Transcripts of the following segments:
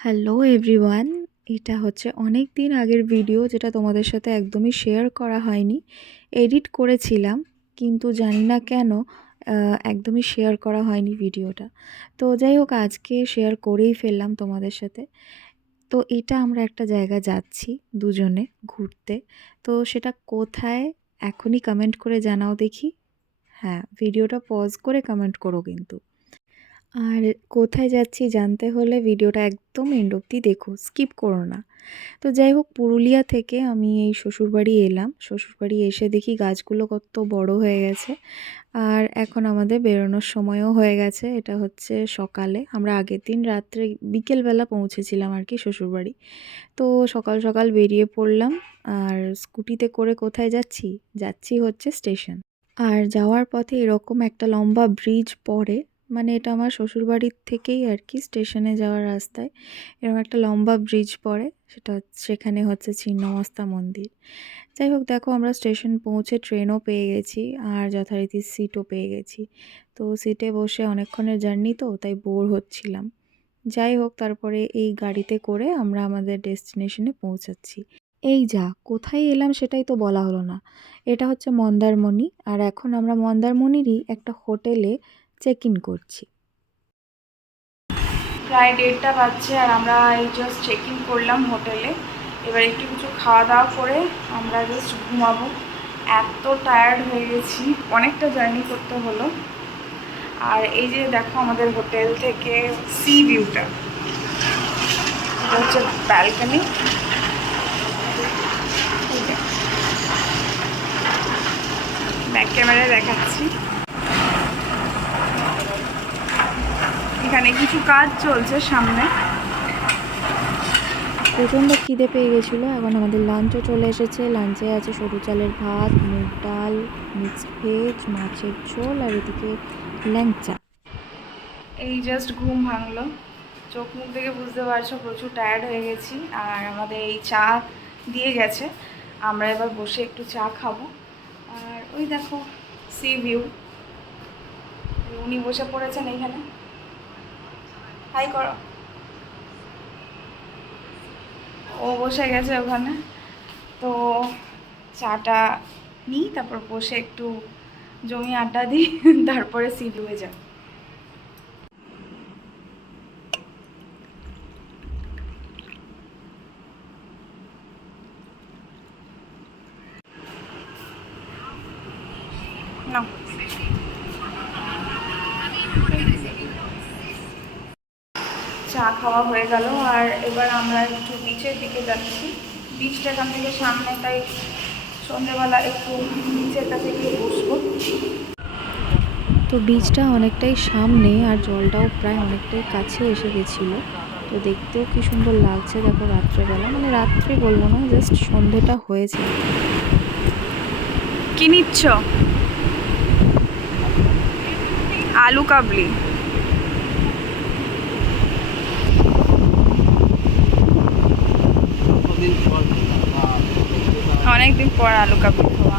Hello everyone এটা হচ্ছে অনেক দিন আগের ভিডিও যেটা তোমাদের সাথে একদমই শেয়ার করা হয়নি। এডিট করেছিলাম, কিন্তু জানি না কেন একদমই শেয়ার করা হয়নি ভিডিওটা তো যাই হোক, আজকে শেয়ার করেই ফেললাম তোমাদের সাথে। তো এটা আমরা একটা জায়গা যাচ্ছি দুজনে ঘুরতে। তো সেটা কোথায়, এখনই কমেন্ট করে জানাও দেখি। হ্যাঁ ভিডিওটা পজ করে কমেন্ট করো কিন্তু। আর কোথায় যাচ্ছি জানতে হলে ভিডিওটা একদম এন্ড অবধি দেখো স্কিপ করো না। তো যাই হোক, পুরুলিয়া থেকে আমি এই শ্বশুরবাড়ি এলাম। শ্বশুরবাড়ি এসে দেখি গাছগুলো কত বড় হয়ে গেছে। আর এখন আমাদের বেরোনোর সময়ও হয়ে গেছে, এটা হচ্ছে সকালে। আমরা আগের দিন রাত্রে বিকেলবেলা পৌঁছেছিলাম আর কি শ্বশুরবাড়ি। তো সকাল সকাল বেরিয়ে পড়লাম। আর স্কুটিতে করে কোথায় যাচ্ছি? যাচ্ছি হচ্ছে স্টেশন। আর যাওয়ার পথে এরকম একটা লম্বা ব্রিজ পড়ে। মানে এটা আমার শ্বশুরবাড়ির থেকেই আর কি স্টেশনে যাওয়ার রাস্তায়। এরকম একটা লম্বা ব্রিজ পড়ে, সেটা সেখানে হচ্ছে ছিন্নমস্তা মন্দির। যাই হোক, দেখো আমরা স্টেশন পৌঁছে ট্রেনও পেয়ে গেছি আর যথারীতি সিটও পেয়ে গেছি। তো সিটে বসে অনেকক্ষণের জার্নি তো, তাই বোর হচ্ছিলাম। যাই হোক, তারপরে এই গাড়িতে করে আমরা আমাদের ডেস্টিনেশনে পৌঁছাচ্ছি। এই যা, কোথায় এলাম সেটাই তো বলা হলো না। এটা হচ্ছে মন্দারমণি। আর এখন আমরা মন্দারমণিরই একটা হোটেলে চেক ইন করছি। প্রায় দেড়টা বাজছে আর আমরা এই জাস্ট চেক ইন করলাম হোটেলে। এবার একটু কিছু খাওয়া দাওয়া করে আমরা জাস্ট ঘুমাবো। এত টায়ার্ড হয়ে গেছি, অনেকটা জার্নি করতে হলো। আর এই যে দেখো আমাদের হোটেল থেকে সি ভিউটা হচ্ছে ব্যালকনি ব্যাক ক্যামেরায় দেখাচ্ছি। এখানে কিছু কাজ চলছে সামনে। প্রচণ্ড খিদে পেয়ে গেছিল। এখন আমাদের লাঞ্চও চলে এসেছে। লাঞ্চে আছে সরু চালের ভাত মুগ ডাল মিক্সড ভেজ মাছের ঝোল আর এদিকে ল্যাংচা। এই জাস্ট ঘুম ভাঙলো। চোখ মুখ দেখে বুঝতে পারছ প্রচুর টায়ার্ড হয়ে গেছি আর আমাদের এই চা দিয়ে গেছে। আমরা এবার বসে একটু চা খাব। আর ওই দেখো সি ভিউ উনি বসে পড়েছেন এইখানে হাই করো। ও বসে গেছে ওখানে। তো চাটা নিই, তারপর বসে একটু জমি আড্ডা দিই, তারপরে সি হয়ে যাব। নাও। চা খাওয়া হয়ে গেল আর এবার আমরা একটু বিচের দিকে যাচ্ছি। বিচটা এখান থেকে সামনে তাই সন্ধেবেলা একটু বিচের কাছে গিয়ে বসবো। তো বীজটা অনেকটাই সামনে আর জলটাও প্রায় অনেকটাই কাছে এসে গেছিল। তো দেখতেও কি সুন্দর লাগছে দেখো রাত্রেবেলা। মানে রাত্রে বলব না জাস্ট সন্ধেটা হয়েছে। কি নিচ্ছ? আলু কাবলি। অনেকদিন পর আলু কাবলি খাওয়া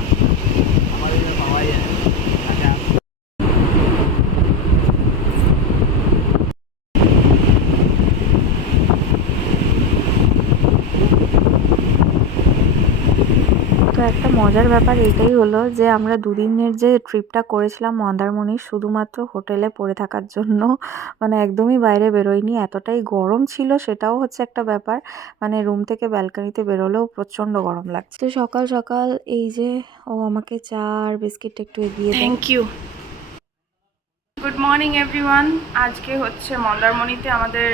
তো একটা মজার ব্যাপার এটাই হলো যে, আমরা দুদিনের যে ট্রিপটা করেছিলাম মন্দারমণি শুধুমাত্র হোটেলে পড়ে থাকার জন্য মানে একদমই বাইরে বেরোয়নি। এতটাই গরম ছিল সেটাও হচ্ছে একটা ব্যাপার। মানে রুম থেকে ব্যালকানিতে বেরোলেও প্রচণ্ড গরম লাগছে। তো সকাল সকাল এই যে ও আমাকে চা আর বিস্কিট একটু এগিয়ে thank you good morning everyone আজকে হচ্ছে মন্দারমণিতে আমাদের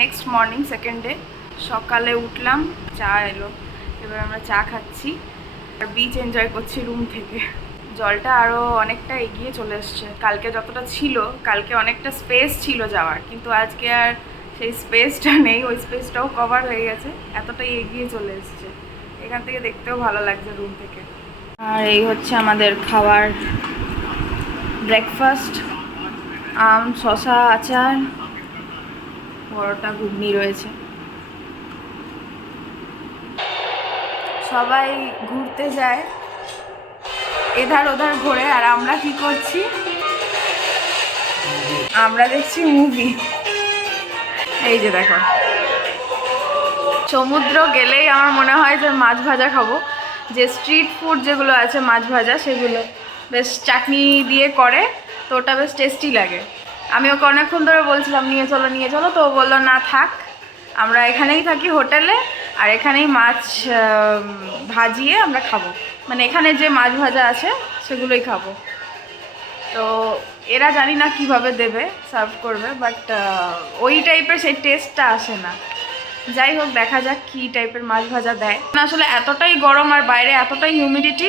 নেক্সট মর্নিং সেকেন্ড ডে সকালে উঠলাম, চা এলো। এবার আমরা চা খাচ্ছি। আর বিচ এনজয় করছি রুম থেকে। জলটা আরও অনেকটা এগিয়ে চলে এসছে। কালকে যতটা ছিল, কালকে অনেকটা স্পেস ছিল যাওয়ার। কিন্তু আজকে আর সেই স্পেসটা নেই, ওই স্পেসটাও কভার হয়ে গেছে। এতটাই এগিয়ে চলে এসছে। এখান থেকে দেখতেও ভালো লাগছে রুম থেকে। আর এই হচ্ছে আমাদের খাবার ব্রেকফাস্ট আম শশা আচার, পরোটা, ঘুগনি রয়েছে। সবাই ঘুরতে যায়, এধার ওধার ঘোরে, আর আমরা কি করছি? আমরা দেখছি মুভি এই যে দেখো। সমুদ্র গেলেই আমার মনে হয় যে মাছ ভাজা খাব। যে স্ট্রিট ফুড যেগুলো আছে মাছ ভাজা, সেগুলো বেশ চাটনি দিয়ে করে, তো ওটা বেশ টেস্টি লাগে। আমি ওকে অনেকক্ষণ ধরে বলছিলাম, নিয়ে চলো নিয়ে চলো। তো ও বলল, না, থাক। আমরা এখানেই থাকি হোটেলে। আর এখানেই মাছ ভাজিয়ে আমরা খাব। মানে এখানে যে মাছ ভাজা আছে, সেগুলোই খাব। তো এরা জানি না কীভাবে দেবে, সার্ভ করবে বাট ওই টাইপের সেই টেস্টটা আসে না। যাই হোক, দেখা যাক কী টাইপের মাছ ভাজা দেয়। আসলে এতটাই গরম আর বাইরে এতটাই হিউমিডিটি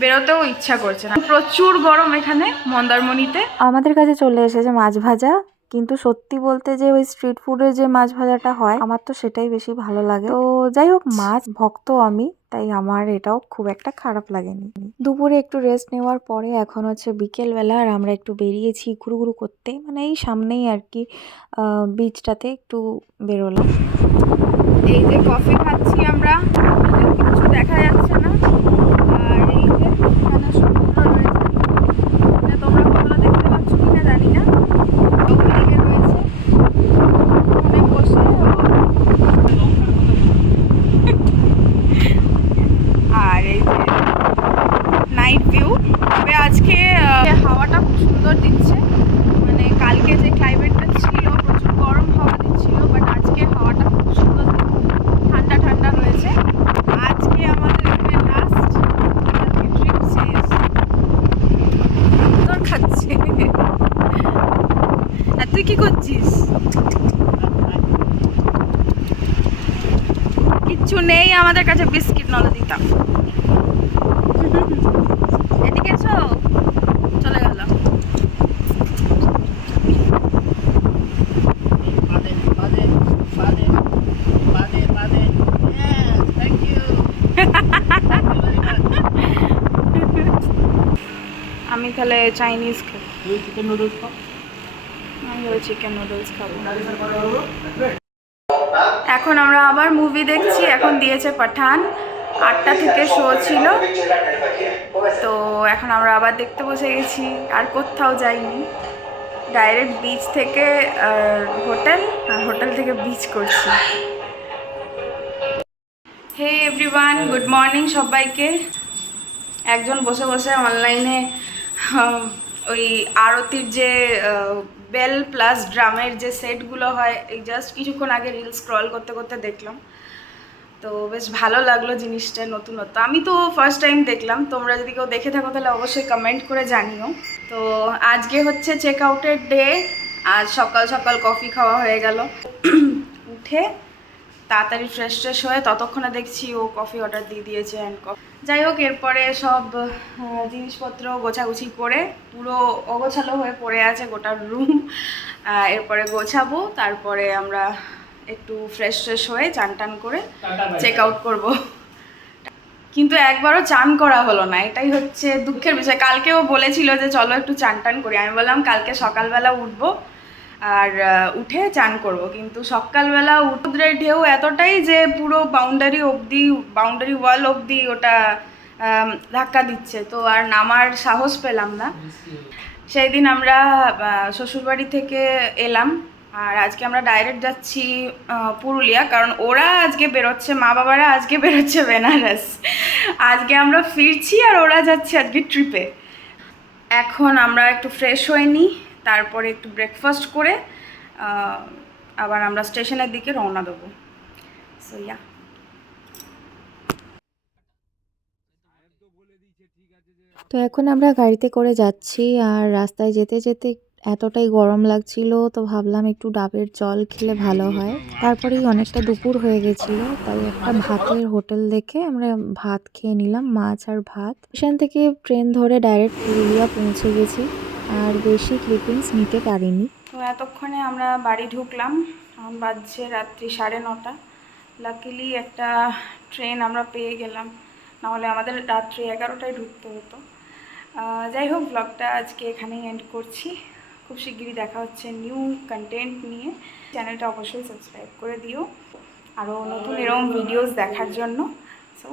বেরোতেও ইচ্ছা করছে না। প্রচুর গরম এখানে মন্দারমণিতে। আমাদের কাছে চলে এসেছে মাছ ভাজা। কিন্তু সত্যি বলতে যে ওই স্ট্রিট ফুডের যে মাছ ভাজাটা হয় আমার তো সেটাই বেশি ভালো লাগে। তো যাই হোক মাছ ভক্ত আমি তাই আমার এটাও খুব একটা খারাপ লাগেনি। দুপুরে একটু রেস্ট নেওয়ার পরে এখন হচ্ছে বিকেলবেলা আর আমরা একটু বেরিয়েছি ঘুরু ঘুরু করতে মানে এই সামনেই আর কি বিচটাতে একটু বেরোলাম। এই যে কফি খাচ্ছি আমরা কিছু দেখা যাচ্ছে না। আর এই যে এখানে সমুদ্র রয়েছে মানে তোমরা কতটা দেখতে পাচ্ছ কিনা জানি না ওইদিকে রয়েছে ওখানে বসে আর এই যে নাইট ভিউ তবে আজকে আহ, হাওয়াটা খুব সুন্দর দিচ্ছে মানে কালকে যে ক্লাইমেটটা ছিল প্রচুর গরম হাওয়া দিচ্ছিল বাট আজকে হাওয়াটা খুব সুন্দর ঠান্ডা ঠান্ডা রয়েছে আজকে আমাদের এখানে লাস্ট ট্রিপ শেষ তোর খাচ্ছে আর তুই কি করছিস কিচ্ছু নেই আমাদের কাছে বিস্কিট নলে দিতাম। এদিকে এসো। চলে গেল। আমি তাহলে চাইনিজ খাই। আমি চিকেন নুডলস খাব। এখন আমরা আবার মুভি দেখছি। এখন দিয়েছে পাঠান। আটটা থেকে শো ছিল। তো এখন আমরা আবার দেখতে বসে গেছি। আর কোথাও যাইনি। ডাইরেক্ট বিচ থেকে হোটেল আর হোটেল থেকে বিচ করছি। হে এভরিওয়ান গুড মর্নিং সবাইকে। একজন বসে বসে অনলাইনে ওই আরতির যে বেল প্লাস ড্রামের যে সেটগুলো হয়, এই জাস্ট কিছুক্ষণ আগে রিল স্ক্রল করতে করতে দেখলাম। তো বেশ ভালো লাগল জিনিসটা নতুনত্ব। আমি তো ফার্স্ট টাইম দেখলাম, তোমরা যদি কেউ দেখে থাকো তাহলে অবশ্যই কমেন্ট করে জানিও। তো আজকে হচ্ছে চেক আউটের ডে আজ সকাল সকাল কফি খাওয়া হয়ে গেল। উঠে তাড়াতাড়ি ফ্রেশ ট্রেশ হয়ে ততক্ষণে দেখছি ও কফি অর্ডার দিয়ে দিয়েছে অ্যান্ড কফি যাই হোক এরপরে সব জিনিসপত্র গোছাগুছি করে পুরো অগোছালো হয়ে পড়ে আছে গোটা রুম এরপরে গোছাবো তারপরে আমরা একটু ফ্রেশ ট্রেশ হয়ে চান টান করে চেক আউট করব। কিন্তু একবারও চান করা হলো না এটাই হচ্ছে দুঃখের বিষয়। কালকেও বলেছিল যে চলো একটু চান টান করি। আমি বললাম কালকে সকালবেলা উঠবো। আর উঠে চান করব। কিন্তু সকালবেলা সমুদ্রের ঢেউ এতটাই যে পুরো বাউন্ডারি অবধি বাউন্ডারি ওয়াল অবধি ওটা ধাক্কা দিচ্ছে। তো আর নামার সাহস পেলাম না। সেই দিন আমরা শ্বশুরবাড়ি থেকে এলাম। আর আজকে আমরা ডাইরেক্ট যাচ্ছি পুরুলিয়া। কারণ ওরা আজকে বেরোচ্ছে, মা বাবারা আজকে বেরোচ্ছে বেনারস। আজকে আমরা ফিরছি আর ওরা যাচ্ছে আজকে ট্রিপে এখন আমরা একটু ফ্রেশ হয়ে নিই। তারপরে একটু ব্রেকফাস্ট করে আবার আমরা স্টেশনের দিকে রওনা দেবো। সো ইয়া তো এখন আমরা গাড়িতে করে যাচ্ছি, আর রাস্তায় যেতে যেতে এতটাই গরম লাগছিল, তো ভাবলাম একটু ডাবের জল খেলে ভালো হয়। তারপরেই অনেকটা দুপুর হয়ে গেছিল, তাই একটা ভাতের হোটেল দেখে আমরা ভাত খেয়ে নিলাম, মাছ আর ভাত। স্টেশন থেকে ট্রেন ধরে ডাইরেক্ট পুরুলিয়া পৌঁছে গেছি। আর বেশি ক্লিপিংস নিতে পারিনি। তো এতক্ষণে আমরা বাড়ি ঢুকলাম। বাজছে রাত্রি সাড়ে নটা। লাকিলি একটা ট্রেন আমরা পেয়ে গেলাম। নাহলে আমাদের রাত্রি এগারোটায় ঢুকতে হতো। যাই হোক ব্লগটা আজকে এখানেই এন্ড করছি। খুব শিগগিরই দেখা হচ্ছে নিউ কন্টেন্ট নিয়ে। চ্যানেলটা অবশ্যই সাবস্ক্রাইব করে দিও। আরও নতুন এরকম ভিডিওস দেখার জন্য। সো